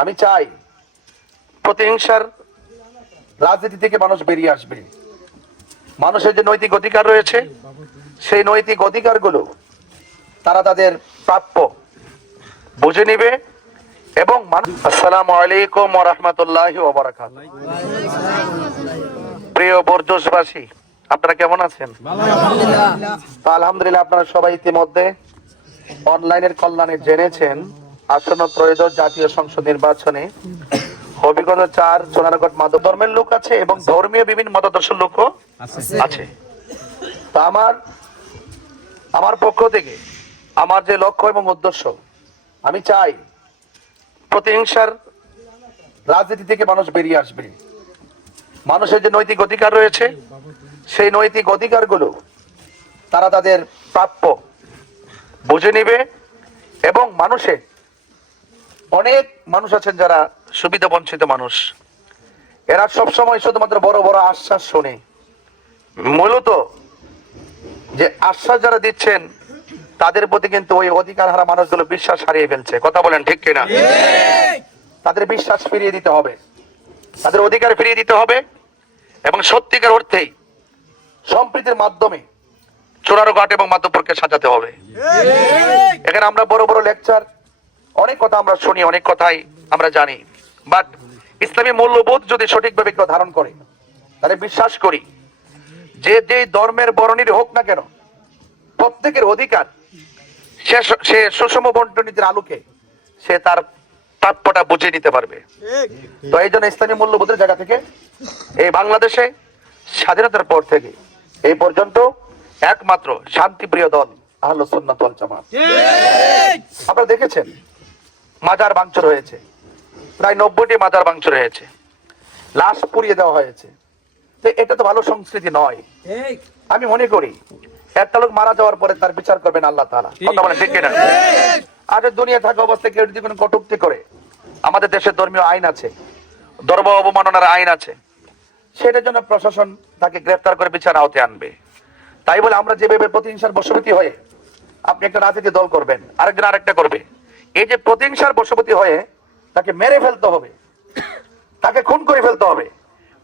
আমি চাই প্রতিহিংসার রাজনীতি থেকে মানুষ বেরিয়ে আসবে। মানুষের যে নৈতিক অধিকার রয়েছে সেই নৈতিক অধিকারগুলো তারা তাদের প্রাপ্য বুঝে নিবে এবং আসসালামু আলাইকুম ওয়া রাহমাতুল্লাহি ওয়া বারাকাতুহু। প্রিয় বরজশবাসী, আপনারা কেমন আছেন? আলহামদুলিল্লাহ। আপনারা সবাই ইতিমধ্যে অনলাইনের কল্যাণে জেনেছেন আসন্ন ত্রয়োদশ জাতীয় সংসদ নির্বাচনে হবিগঞ্জ 4 সোনারগড় মাদক ধর্মের লোক আছে এবং ধর্মীয় বিভিন্ন মতাদর্শের লোকও আছে। তা আমার পক্ষ থেকে আমার যে লক্ষ্য এবং উদ্দেশ্য, আমি চাই প্রতিহিংসার রাজনীতি থেকে মানুষ বেরিয়ে আসবে। মানুষের যে নৈতিক অধিকার রয়েছে সেই নৈতিক অধিকারগুলো তারা তাদের প্রাপ্য বুঝে নিবে এবং অনেক মানুষ আছেন যারা সুবিধা বঞ্চিত মানুষ, এরা সবসময় শুধুমাত্র বড় বড় আশ্বাস শোনে। মূলত যে আশ্বাস যারা দিচ্ছেন তাদের প্রতি কিন্তু ওই অধিকার হারা মানুষগুলো বিশ্বাস হারিয়ে ফেলছে। কথা বলেন ঠিক কিনা? তাদের বিশ্বাস ফিরিয়ে দিতে হবে, তাদের অধিকার ফিরিয়ে দিতে হবে এবং সত্যিকার অর্থেই সম্প্রীতির মাধ্যমে চোরারঘাট এবং মাধবপুরকে সাজাতে হবে। এখানে আমরা বড় বড় লেকচার, অনেক কথা আমরা শুনি, অনেক কথাই আমরা জানি, বাট ইসলামী মূল্যবোধ যদি সঠিকভাবে কেউ ধারণ করে তাহলে বিশ্বাস করি যে যে ধর্মের বর্ণের হোক না কেন প্রত্যেকের অধিকার সে সুষম বন্টনীতির আলোকে সে তার প্রাপ্যটা বুঝে নিতে পারবে। তো এই জন্য ইসলামী মূল্যবোধের জায়গা থেকে এই বাংলাদেশে স্বাধীনতার পর থেকে এই পর্যন্ত একমাত্র শান্তিপ্রিয় দল আহলে সুন্নাত ওয়াল জামাত। আপনারা দেখেছেন মাজার ভাঙচুর হয়েছে, প্রায় 90টি মাজার ভাঙচুর হয়েছে, লাশ পুড়িয়ে দেওয়া হয়েছে। তো এটা তো ভালো সংস্কৃতি নয়। আমি মনে করি একটা লোক মারা যাওয়ার পরে তার বিচার করবেন আল্লাহ তাআলা। কথা বলেন ঠিক কিনা? আজ দুনিয়া থাকা অবস্থায় কেউ যদি কোনো কটূক্তি করে, আমাদের দেশের ধর্মীয় আইন আছে, ধর্ম অবমাননার আইন আছে, সেটার জন্য প্রশাসন তাকে গ্রেফতার করে বিচার আওতায় আনবে। তাই বলে আমরা যেভাবে প্রতিহিংসার বশবর্তী হয়ে আপনি একটা রাজনীতি দল করবেন, আরেকজন আরেকটা করবে, এই যে প্রতিহিংসার বশবর্তী হয়ে তাকে মেরে ফেলতে হবে, তাকে খুন করে ফেলতে হবে,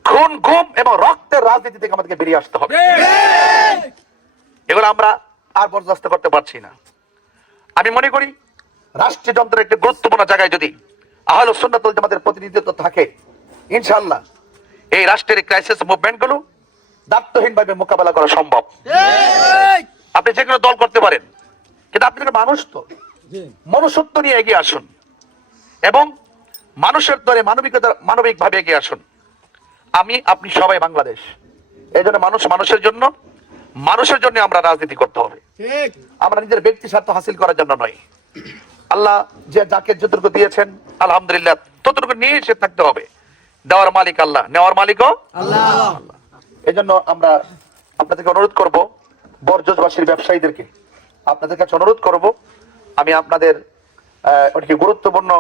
খুন গুম এবং রক্তের রাজনীতি থেকে আমাদেরকে বেরিয়ে আসতে হবে। এগুলো আমরা আর বরদাস্ত করতে পারছি না। আমি মনে করি রাষ্ট্রীয় যন্ত্রের একটি গুরুত্বপূর্ণ জায়গায় যদি আহলে সুন্নাত ওয়াল জামাতের প্রতিনিধিত্ব থাকে, ইনশাআল্লাহ এই রাষ্ট্রের ক্রাইসিস মুভমেন্ট গুলো দায়িত্বহীনভাবে মোকাবেলা করা সম্ভব। আপনি যে কোনো দল করতে পারেন, কিন্তু আপনি মানুষ, তো মনুষ্যত্ব নিয়ে এগিয়ে আসুন এবং মানুষের দরে মানবিকভাবে এগিয়ে আসুন। আপনি সবাই বাংলাদেশ, এই জন্য মানুষের জন্য আমরা রাজনীতি করতে হবে। আমরা নিজের ব্যক্তি স্বার্থ হাসিল করার জন্য নয়। আল্লাহ যে যাকে যতটুকু দিয়েছেন আলহামদুলিল্লাহ ততটুকু নিয়ে সে থাকতে হবে। দেওয়ার মালিক আল্লাহ, নেওয়ার মালিকও আল্লাহ। এই জন্য আমরা আপনাদেরকে অনুরোধ করব, বরজশবাসীর ব্যবসায়ীদেরকে আপনাদের কাছে অনুরোধ করব, আমি আপনাদের অনেক গুরুত্বপূর্ণ